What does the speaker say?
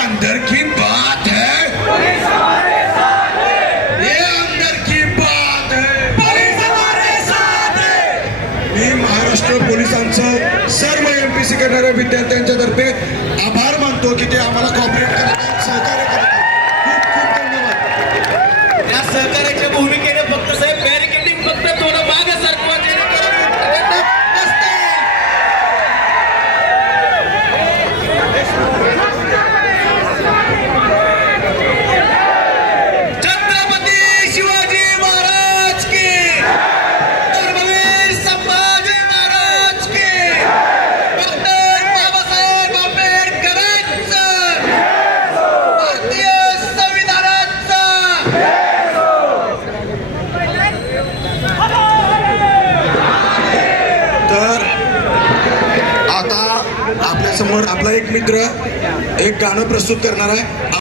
अंदर की बात है, ये अंदर की बात है, पुलिस हमारे साथ है। मी महाराष्ट्र पोलिसांचं सर्व एमपीसी करणाऱ्या विद्यार्थ्यांच्या तर्फे आभार मानतो की ते आम्हाला कॉपरेट करतात, सहकार्य करतात. खूप खूप धन्यवाद. या सहकार्याच्या भूमिकेने फक्त साहेब बॅरिकेडिंग फक्त थोडं मागे सरकवा समोर आपला एक मित्र एक गाणं प्रस्तुत करणार आहे.